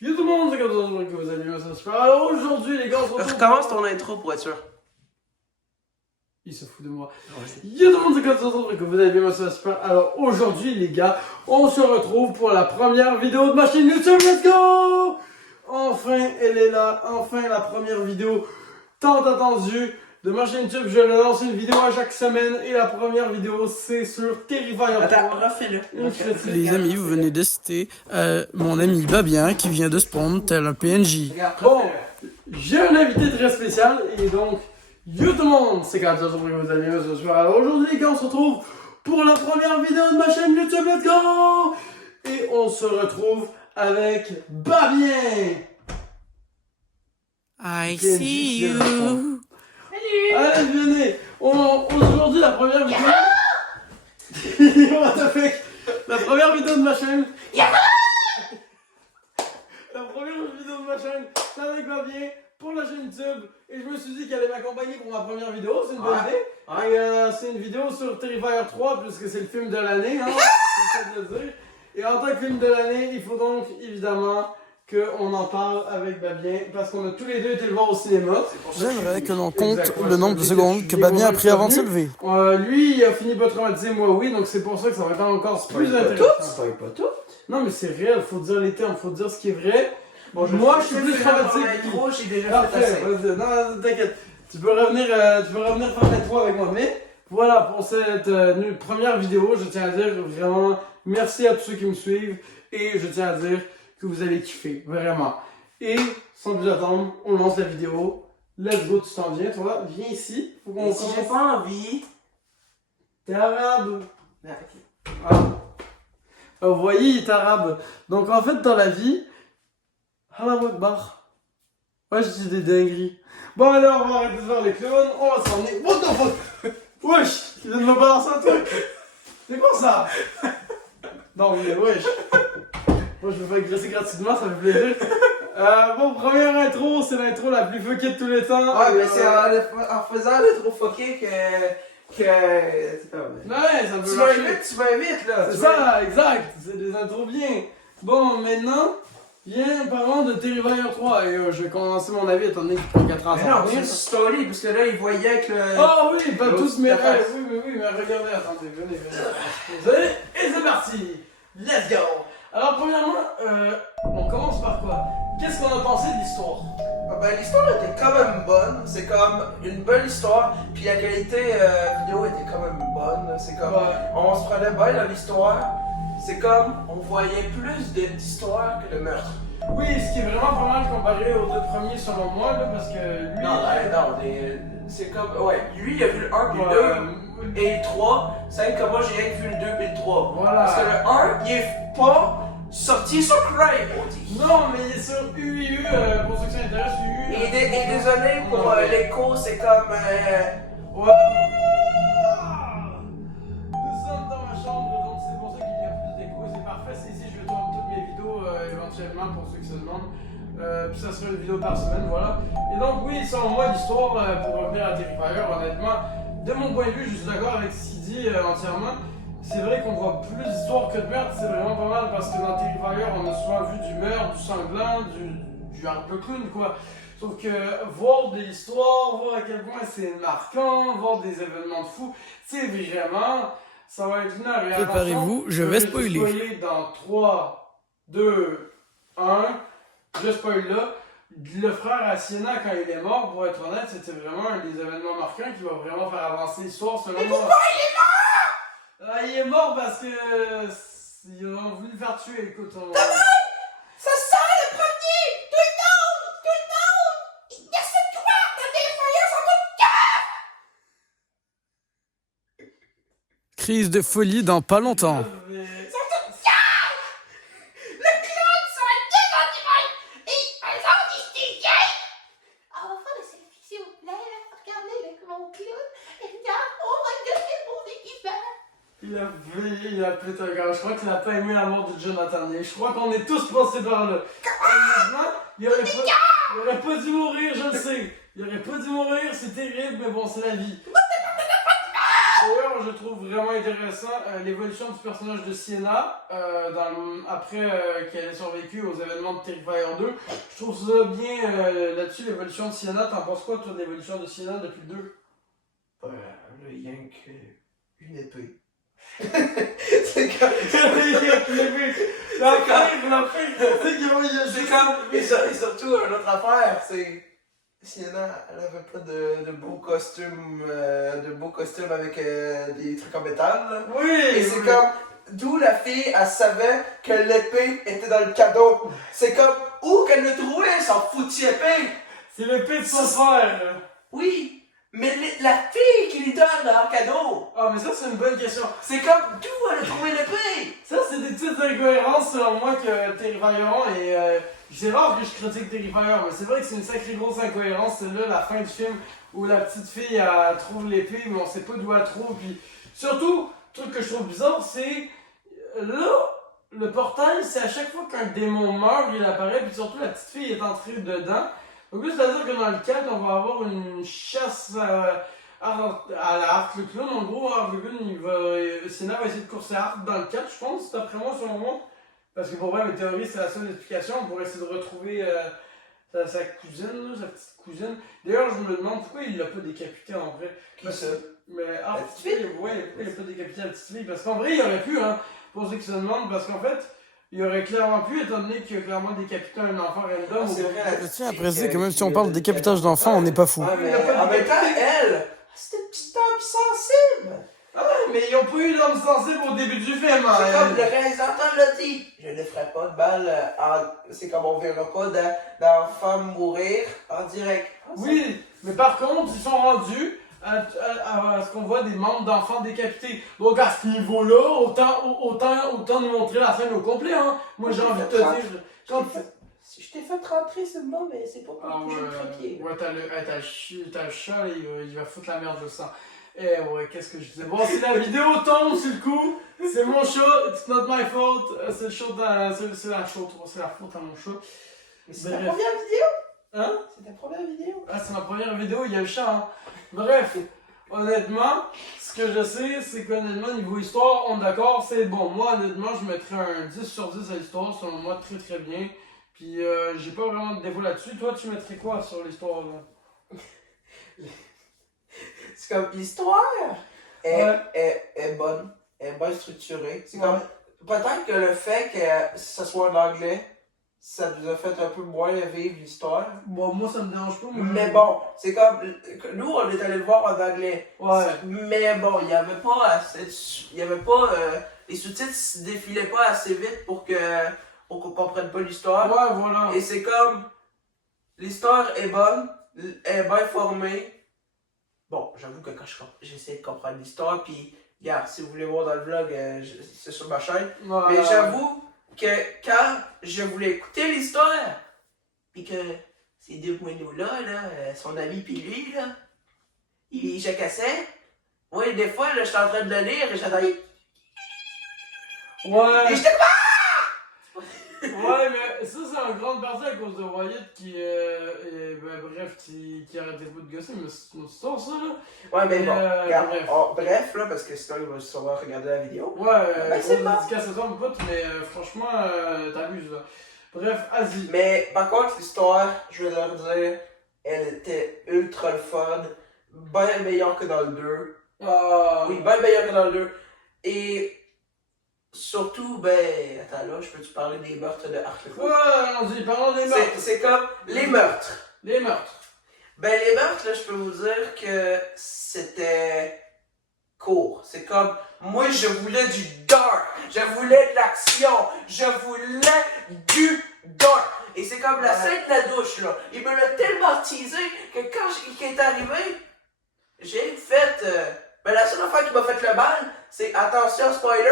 Yo tout le monde, c'est comme ça que vous allez bien, ça se fait. Alors aujourd'hui les gars, on se retrouve... Recommence ton intro pour être sûr. Il se fout de moi. Yo tout le monde, c'est comme ça que vous allez bien, ça se fait. Alors aujourd'hui les gars, on se retrouve pour la première vidéo de ma chaîne YouTube, let's go! Enfin, elle est là, enfin la première vidéo tant attendue de ma chaîne YouTube. Je lance une vidéo à chaque semaine et la première vidéo c'est sur Terrifier 3. Attends, refais-le. Les amis, vous venez de citer mon ami Babien qui vient de spawn tel un PNJ. Bon, j'ai un invité très spécial et donc, yo tout le monde, c'est comme ça que vous allez bien ce soir. Alors aujourd'hui les gars, on se retrouve pour la première vidéo de ma chaîne YouTube, let's go! Et on se retrouve avec Babien. I see you. Allez, venez. Aujourd'hui la première vidéo. What the fuck? La première vidéo de ma chaîne. La première vidéo de ma chaîne, c'est avec Babien pour la chaîne YouTube. Et je me suis dit qu'elle allait m'accompagner pour ma première vidéo. C'est une bonne idée. Et c'est une vidéo sur Terrifier 3, puisque c'est le film de l'année. Hein, c'est le dire. Et en tant que film de l'année, il faut donc évidemment qu'on en parle avec Babien, parce qu'on a tous les deux été le voir au cinéma. J'aimerais que l'on compte le nombre de secondes que Babien a pris avant de se lever. Lui, il a fini pas traumatisé, moi oui, donc c'est pour ça que ça va être encore plus intéressant. Pas tout. Non mais c'est réel, faut dire les termes, faut dire ce qui est vrai. Bon, moi je suis plus traumatisé. Trop, j'ai déjà fait Parfait, assez. vas-y, non, t'inquiète. Tu peux revenir faire l'intro avec moi. Mais voilà, pour cette première vidéo, je tiens à dire vraiment merci à tous ceux qui me suivent. Et je tiens à dire que vous allez kiffer, vraiment. Et sans plus attendre, on lance la vidéo. Let's go, tu t'en viens, toi. Viens ici. Faut qu'on Et si j'ai pas envie. T'es arabe. Ok. Ah. Vous voyez, il est arabe. Donc en fait, dans la vie, Allah Akbar. Ouais, je dis des dingueries. Bon, allez, on va arrêter de faire les clowns. On va s'en aller. What the fuck? Wesh, il vient de me balancer un truc. C'est quoi ça? Non, mais wesh. Moi, je me fais agresser gratuitement, ça fait plaisir. Bon, première intro, c'est l'intro la plus fuckée de tous les temps. Ouais, mais c'est en faisant le trop fucké que. C'est pas vrai. Ouais, ça peut Tu marcher. vas vite là. C'est ça, exact. C'est des intros bien. Bon, maintenant, viens, parlons de Terrifier 3. Et je vais commencer mon avis étant donné qu'il prend 4 ans. Mais non, c'est une story, parce que là, il voyait que le. Oh oui, pas l'autre tous mes face. rêves. Oui, mais regardez, attendez, venez. Posez. Et c'est parti. Let's go. Alors, premièrement, on commence par quoi? Qu'est-ce qu'on a pensé de l'histoire? Ah ben, l'histoire était quand même bonne, c'est comme une belle histoire, puis la qualité vidéo était quand même bonne, c'est comme, Ouais. on se prenait bien dans l'histoire, c'est comme, on voyait plus d'histoire que de meurtre. Oui, ce qui est vraiment pas mal comparé aux deux premiers selon moi, là, parce que lui. Non, c'est comme, ouais, lui il a vu le 1 puis le 2 et le 3, c'est comme moi j'ai rien que vu le 2 puis le 3. Voilà. Parce que le 1, il est pas sorti sur Crime, on dit. Non, mais il est sur UIU, pour ceux qui s'intéressent, UIU. Et désolé pour l'écho, c'est comme. Ouais. Nous sommes dans ma chambre, donc c'est pour ça qu'il y a plus d'écho. C'est parfait, c'est ici, je vais tourner toutes mes vidéos éventuellement pour ceux qui se demandent. Puis ça sera une vidéo par semaine, voilà. Et donc, oui, selon moi, l'histoire, pour revenir à Terrifier, honnêtement, de mon point de vue, je suis d'accord avec ce qu'il dit entièrement. C'est vrai qu'on voit plus d'histoire que de meurtre, c'est vraiment pas mal parce que dans Terrifier, on a souvent vu du meurtre, du sanglant, du un peu clown, quoi. Sauf que voir des histoires, voir à quel point c'est marquant, voir des événements de fou, c'est vraiment, ça va être une heure. Préparez-vous, je vais spoiler. Dans 3, 2, 1, je spoil là. Le frère à Sienna, quand il est mort, pour être honnête, c'était vraiment un des événements marquants qui va vraiment faire avancer l'histoire selon moi. Pourquoi il est mort? Il est mort parce que ils ont voulu le faire tuer, écoute. Ça sent le premier! Tout le monde! Il y a ce tueur de Terrifier sont tous Crise de folie dans pas longtemps. Le clown sont un désordre et un anti-stické! On va faire le selfie s'il vous plaît. Regardez mon clown. Et regarde, oh my god, quel beau équipement. Il a putain, gars, je crois qu'il a pas aimé la mort de Jonathan. Et je crois qu'on est tous passés par là. Honnêtement, il aurait pas dû mourir, je le sais. Il aurait pas dû mourir, c'est terrible, mais bon, c'est la vie. D'ailleurs, je trouve vraiment intéressant l'évolution du personnage de Sienna après qu'elle ait survécu aux événements de Terrifier 2. Je trouve ça bien là-dessus, l'évolution de Sienna. T'en penses quoi, toi, de l'évolution de Sienna depuis le 2? Là, il y a une épée. C'est comme. C'est comme. Et surtout, une autre affaire, c'est. Sienna, elle avait pas de beaux costumes, avec des trucs en métal. Là. Oui! Et c'est comme. D'où la fille, elle savait que l'épée était dans le cadeau. C'est comme. Où qu'elle le trouvait, elle s'en foutit épée. C'est l'épée de son frère. Oui, mais la fille qui lui donne leur cadeau. Ah, mais ça, c'est une bonne question. C'est comme. D'où elle a trouvé l'épée? Ça, c'est des petites incohérences selon moi que Terrifier 1 et c'est rare que je critique Terrifier, mais c'est vrai que c'est une sacrée grosse incohérence. C'est là la fin du film où la petite fille elle trouve l'épée, mais on sait pas d'où elle trouve. Puis surtout, le truc que je trouve bizarre, c'est là, le portail, c'est à chaque fois qu'un démon meurt, il apparaît, puis surtout la petite fille est entrée dedans. Donc là, c'est-à-dire que dans le 4, on va avoir une chasse à la Art le clown. En gros, Art le clown, Sienna va essayer de courser Art dans le 4, je pense, d'après moi, selon moi. Parce que pour vrai, mes théories, c'est la seule explication pour essayer de retrouver sa cousine, là, sa petite cousine. D'ailleurs, je me demande pourquoi il l'a pas décapité en vrai. Qui ça? Mais Art, La petite fille? ouais, pourquoi il a pas décapité la petite fille? Parce qu'en vrai, il aurait pu, hein, pour ceux qui se demandent, parce qu'en fait, il aurait clairement pu, étant donné qu'il a clairement décapité un enfant random. C'est vrai, Je tiens à préciser que même si on parle de décapitage d'enfants, on n'est pas fou. Ah, mais en même temps, elle, c'était une petite âme sensible. Ah, mais ils ont pas eu l'homme sensible au début du film. Hein, C'est comme le réalisateur l'a dit. Je ne ferai pas de balle. C'est comme on verra pas d'enfants mourir en direct. Oui, mais par contre, ils sont rendus à ce qu'on voit des membres d'enfants décapités. Donc à ce niveau-là, autant nous montrer la scène au complet. Hein. Moi j'ai envie de te dire. Si je t'ai fait rentrer ce mot, mais c'est pas pour Ah toucher le trépied. ouais, t'as le chat, là, il va foutre la merde, je sens. Eh ouais, qu'est-ce que je disais? Bon, si la vidéo tombe sur le coup, c'est mon chat, it's not my fault. C'est la faute à mon chat. Mais c'est ta Bref. première vidéo? Hein? C'est ta première vidéo? Ah, c'est ma première vidéo, il y a le chat, hein. Bref, honnêtement, ce que je sais, c'est qu'honnêtement, niveau histoire, on est d'accord, c'est bon. Moi, honnêtement, je mettrais un 10 sur 10 à l'histoire, selon moi, très très bien. Puis, j'ai pas vraiment de défaut là-dessus. Toi, tu mettrais quoi sur l'histoire, là? C'est comme l'histoire est bonne, est bien structurée. C'est comme peut-être que le fait que ce soit en anglais, ça nous a fait un peu moins vivre l'histoire. Bon, moi, ça me dérange pas. Mais bon, c'est comme nous on est allé le voir en anglais. Ouais. Mais bon, il y avait pas assez, il y avait pas les sous-titres défilaient pas assez vite pour qu'on comprenne pas l'histoire. Ouais, voilà. Et c'est comme l'histoire est bonne, elle est bien formée. Bon, j'avoue que quand j'essaie de comprendre l'histoire, puis regarde, si vous voulez voir dans le vlog, c'est sur ma chaîne. Voilà. Mais j'avoue que quand je voulais écouter l'histoire, puis que ces deux moineaux-là, son ami puis lui, là, ils jacassaient. Oui, des fois, là, j'étais en train de le lire et j'entendais. Ouais. Et j'étais comme. Ouais, mais ça, c'est en grande partie à cause de Wyatt qui arrêtait pas de gosser, mais c'est une histoire, ça, là. Ouais, mais bon, regarde, bref. bref, là, parce que sinon, il va sûrement regarder la vidéo. Ouais, Ben, c'est gros bon. dédicace à toi, mon pote, mais franchement, t'abuses, là. Bref, vas-y. Mais par contre, l'histoire, je vais leur dire, elle était ultra le fun, bien meilleure que dans le 2. Oui, bien meilleure que dans le 2. Et surtout, ben, attends là, je peux-tu parler des meurtres de Hartley? Ouais, allons-y, parlons des meurtres. C'est comme les meurtres. Les meurtres. Ben, les meurtres, là, je peux vous dire que c'était court. C'est comme, moi, je voulais du dark. Je voulais de l'action. Je voulais du dark. Et c'est comme la scène de la douche, là. Il me l'a tellement teasé que quand il est arrivé, j'ai fait... ben, la seule affaire qui m'a fait le mal, c'est, attention, spoiler,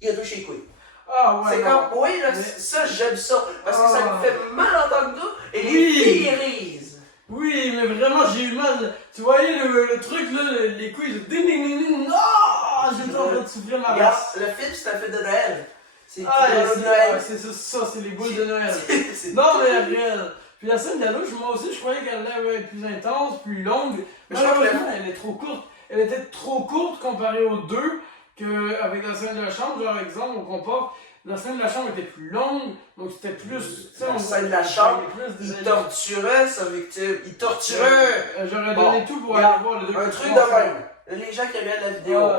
il a touché les couilles. Ah ouais. C'est non. comme, oui, là, Mais- ça, j'aime ça. Parce que ça me fait mal en tant que nous. Et les Oui. filles risent. Oui, mais vraiment, j'ai eu mal. Tu voyais le truc, là, les couilles, ding ding ding ding. Ah, j'étais en train de souffrir ma Regarde, race. le film, c'est un film de Noël. C'est Ah, du Noël. c'est ça, c'est les boules de Noël. C'est- Non, mais réel. Puis la scène de la douche, moi aussi, je croyais qu'elle allait être plus intense, plus longue. Mais je crois que Malheureusement, elle est trop courte. elle était trop courte comparée aux deux qu'avec la scène de la chambre. Genre, exemple, on compare, la scène de la chambre était plus longue, donc c'était plus. La scène de la chambre, il torturait sa victime. Il torturait. J'aurais Bon, donné tout pour regarde, aller voir les deux. Un truc de même. Les gens qui regardent la vidéo,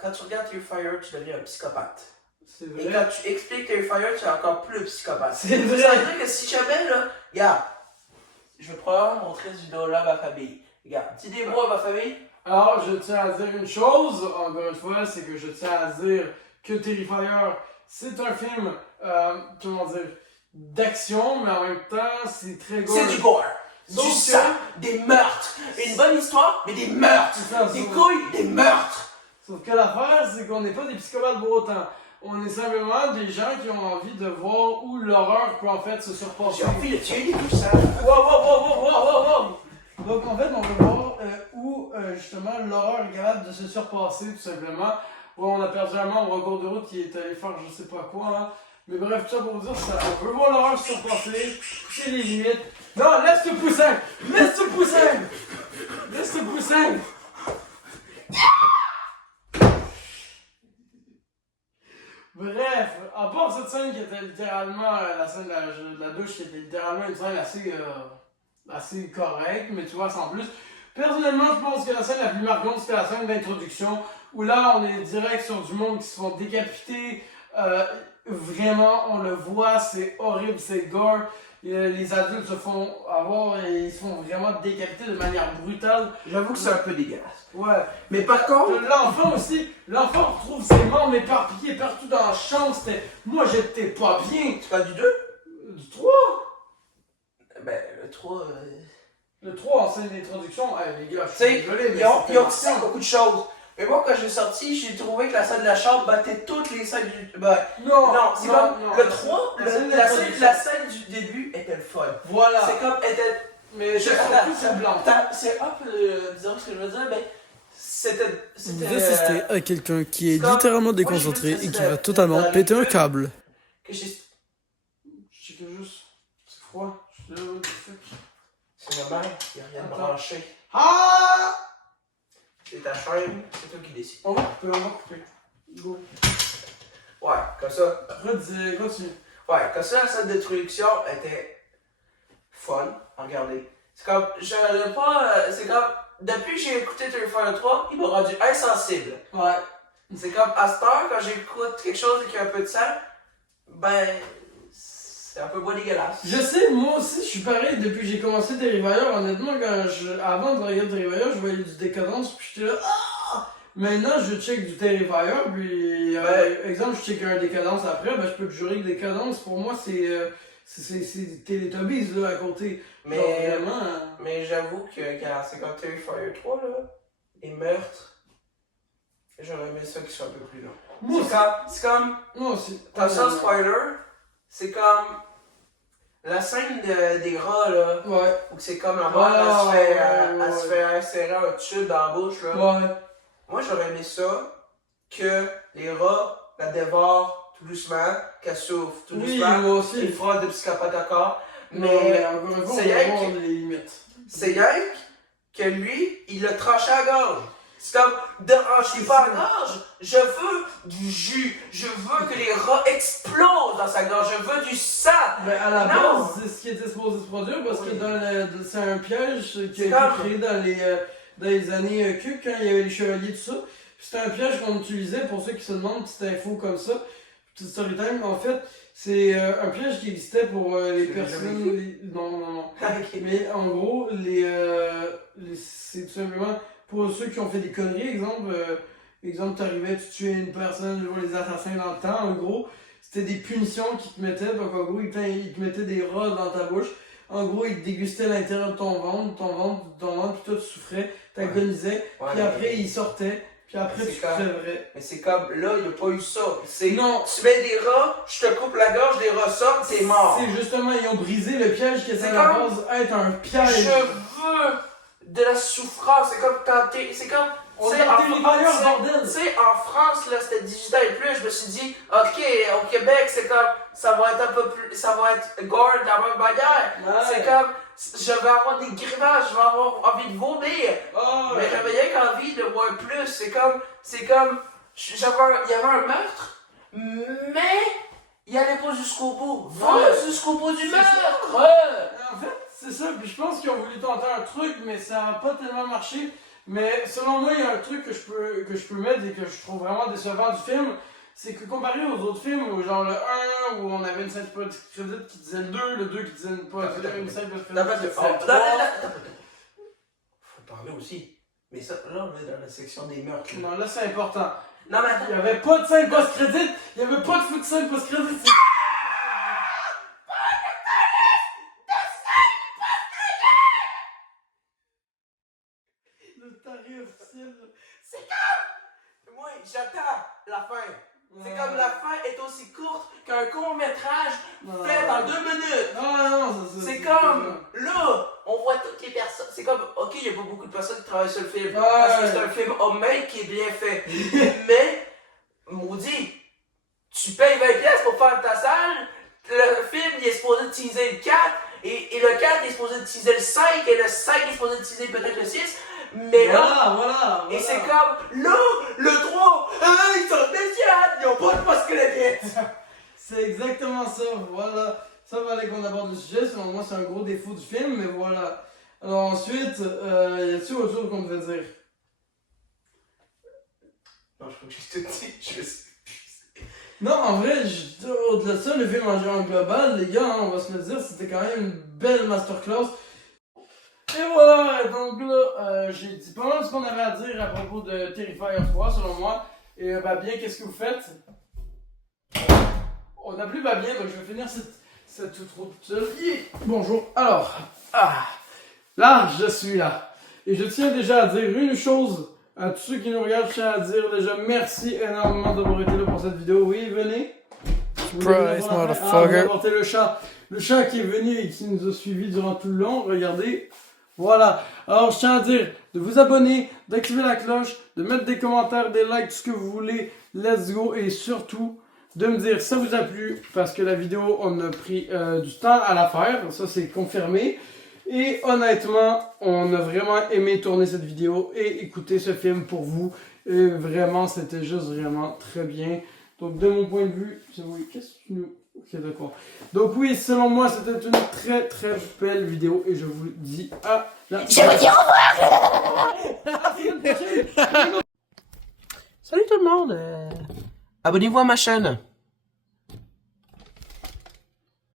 quand tu regardes Terrifier, tu deviens un psychopathe. C'est Et vrai. quand tu expliques Terrifier, tu es encore plus psychopathe. C'est Ça veut vrai. dire que si jamais, là, regarde, je vais probablement montrer cette vidéo-là à ma famille. Regarde, dis-moi à ma famille. Alors, je tiens à dire une chose, encore une fois, c'est que je tiens à dire que Terrifier, c'est un film, comment dire, d'action, mais en même temps, c'est très gore. C'est du gore, Sauf du que- sang, des meurtres. Une bonne histoire, mais des meurtres. C'est ça, Des sauf- couilles, des meurtres. Sauf que l'affaire, c'est qu'on n'est pas des psychopathes pour autant. On est simplement des gens qui ont envie de voir où l'horreur peut en fait se surpasser. J'ai envie de tuer des poussins. Wow. Donc en fait, on veut voir où justement l'horreur est capable de se surpasser tout simplement. Ouais, on a perdu un membre en cours de route qui est allé faire je sais pas quoi. Hein. Mais bref, tout ça pour vous dire, ça, on peut voir l'horreur se surpasser, pousser les limites. Non, laisse ce poussin! Laisse ce poussin! Laisse ce poussin! Bref, à part cette scène qui était littéralement la scène de la douche, qui était littéralement une scène assez correcte, mais tu vois, sans plus. Personnellement, je pense que la scène la plus marquante, c'était la scène d'introduction, où là, on est direct sur du monde qui se font décapiter. Vraiment, on le voit, c'est horrible, c'est gore. Les adultes se font avoir et ils se font vraiment décapiter de manière brutale. J'avoue que c'est un peu dégueulasse. Ouais. Mais par contre, L'enfant aussi, l'enfant retrouve ses membres éparpillés partout dans la chambre. Moi, j'étais pas bien. tu parles du 2? Du 3. Ben, le 3. Le 3 en scène d'introduction, les gars, je Tu suis sais, désolé, mais ils ont c'était tissé beaucoup de choses. Mais moi, quand j'ai sorti, j'ai trouvé que la scène de la chambre battait toutes les scènes du. Ben, Non, non, c'est comme le 3, La scène la d'introduction. scène du début était le fun. Voilà. C'est comme, était. Mais Je- c'est surtout c'est blanc. C'est un peu bizarre ce que je veux dire, mais c'était. Vous assistez à quelqu'un qui est comme- littéralement moi, je déconcentré veux dire, et qui c'était- va totalement c'était péter un habituel. câble. Que j'ai. Je sais que juste, c'est froid. Je suis là, what the fuck. C'est normal, il n'y a rien de Attends. branché. Ah! C'est ta chaîne, c'est toi qui décides. On va couper. Go. Ouais, comme ça. Continue. Ouais, comme ça, la scène d'introduction était fun à regarder. C'est comme, je n'ai pas. C'est comme, depuis que j'ai écouté Terrifier 3, il m'a rendu insensible. Ouais. C'est comme, à cette heure, quand j'écoute quelque chose qui a un peu de sang, ben. C'est un peu moins dégueulasse. Je sais, moi aussi, je suis pareil depuis que j'ai commencé Terrifier. Honnêtement, avant de regarder Terrifier, je voyais du décadence, puis j'étais là, ah! Maintenant, je check du Terrifier, puis, exemple, je check un décadence après, ben, je peux te jurer que décadence, pour moi, c'est Teletubbies, là, à côté. Genre, Mais. vraiment, Mais j'avoue que quand c'est comme Terrifier 3, là, les meurtres, j'aurais aimé ça qu'ils soient un peu plus longs. moi, C'est comme. moi aussi. Attention, spoiler, c'est comme. La scène des rats, là, Ouais. où c'est comme la mère, elle se ouais. fait insérer un tube dans la bouche, là. Ouais. Moi, j'aurais aimé ça, que les rats la dévorent tout doucement, qu'elle souffre tout Oui, doucement. moi aussi. Une phrase de psychopathe encore. Mais Mais encore une fois, c'est on va rien voir que- les limites. c'est Yank que lui, il l'a tranché à la gorge. C'est comme, déranchez pas la gorge, je veux du jus, je veux que les rats explosent dans sa gorge, je veux du sang. Ben, à la Non. base, c'est ce qui était supposé se produire parce Oui. que c'est un piège qui a C'est été comme- créé dans les années Q, quand il y avait les chevaliers, tout ça. Puis c'était un piège qu'on utilisait pour ceux qui se demandent, petite info comme ça, petite story time. En fait, c'est un piège qui existait pour les Tu l'as jamais personnes. Non. Ok. Mais en gros, c'est tout simplement pour ceux qui ont fait des conneries, exemple, t'arrivais, tu tuais une personne, je vois les assassins dans le temps, en gros, c'était des punitions qu'ils te mettaient, donc en gros, ils te mettaient des rats dans ta bouche, en gros, ils te dégustaient l'intérieur de ton ventre, puis toi tu souffrais, t'agonisais, Ouais, puis mais- après ils sortaient, puis après C'est tu quand- crèverais. Mais c'est comme, là, il n'y a pas eu ça. C'est, Non, tu mets des rats, je te coupe la gorge, les rats sortent, t'es mort. c'est justement, ils ont brisé le piège qui était C'est à la comme- base être un Je piège. veux de la souffrance. C'est comme quand t'es. C'est comme On Tu est sais, en Terrifier, bordel! Tu sais, en France, là, c'était digital plus. Je me suis dit, ok, au Québec, c'est comme, ça va être un peu plus, ça va être gore de la même manière. Ouais. C'est comme, je vais avoir des grimaces, je vais avoir envie de vomir. Oh, Mais j'avais rien qu'envie de voir plus. C'est comme, il y avait un meurtre, mais il allait pas jusqu'au bout. Va Ouais. jusqu'au bout du C'est meurtre. En fait, c'est ça, puis je pense qu'ils ont voulu tenter un truc, mais ça n'a pas tellement marché. Mais selon moi, il y a un truc que je peux mettre et que je trouve vraiment décevant du film, c'est que comparé aux autres films, où genre le 1, où on avait une scène post-crédit qui disait le 2, le 2 qui disait une scène post-crédit qui disait le 3. Faut parler aussi. Mais ça, là, on est dans la section des meurtres. Non, là c'est important. Non, mais Il n'y avait pas de scène post-crédit, il n'y avait pas de fou de scène post-crédit. Le tarif officiel. moi, j'attends la fin. C'est comme la fin est aussi courte qu'un court-métrage fait en 2 minutes. Non, C'est comme, là, on voit toutes les personnes. C'est comme, ok, il n'y a pas beaucoup de personnes qui travaillent sur le film. Ouais. Parce que c'est un film homemade qui est bien fait. Mais, maudit, tu payes 20$ pour faire ta salle. Le film, il est supposé teaser le 4. Et le 4 est supposé teaser le 5. Et le 5 est supposé teaser peut-être le 6. Mais là, voilà. et c'est comme, là, le 3, ils sont spéciales, ils n'ont pas de post-crédit. C'est exactement ça, voilà. Ça valait qu'on aborde le sujet, selon moi c'est un gros défaut du film, mais voilà. Alors ensuite, y a-t-il autre chose qu'on devait dire? Non, je crois que j'ai tout dit, je sais. Non, en vrai, au-delà de ça, le film en global, les gars, hein, on va se le dire, c'était quand même une belle masterclass. Et voilà, donc là, j'ai dit pas mal ce qu'on avait à dire à propos de Terrifier 3, selon moi. Et bien, qu'est-ce que vous faites? On n'a plus bien, donc je vais finir cette outro toute seule. Bonjour, alors, là, je suis là. Et je tiens déjà à dire une chose à tous ceux qui nous regardent. Je tiens à dire déjà merci énormément d'avoir été là pour cette vidéo. Oui, venez. Surprise, Vous motherfucker. apporté le chat qui est venu et qui nous a suivis durant tout le long. Regardez. Voilà. Alors, je tiens à dire de vous abonner, d'activer la cloche, de mettre des commentaires, des likes, tout ce que vous voulez. Let's go. Et surtout, de me dire ça vous a plu. Parce que la vidéo, on a pris du temps à la faire. Ça, c'est confirmé. Et honnêtement, on a vraiment aimé tourner cette vidéo et écouter ce film pour vous. Et vraiment, c'était juste vraiment très bien. Donc, de mon point de vue, c'est oui, qu'est-ce que tu nous... Ok, d'accord. Donc oui, selon moi, c'était une très très belle vidéo et je vous dis à la... Je vous dis au revoir. Salut tout le monde. Abonnez-vous à ma chaîne.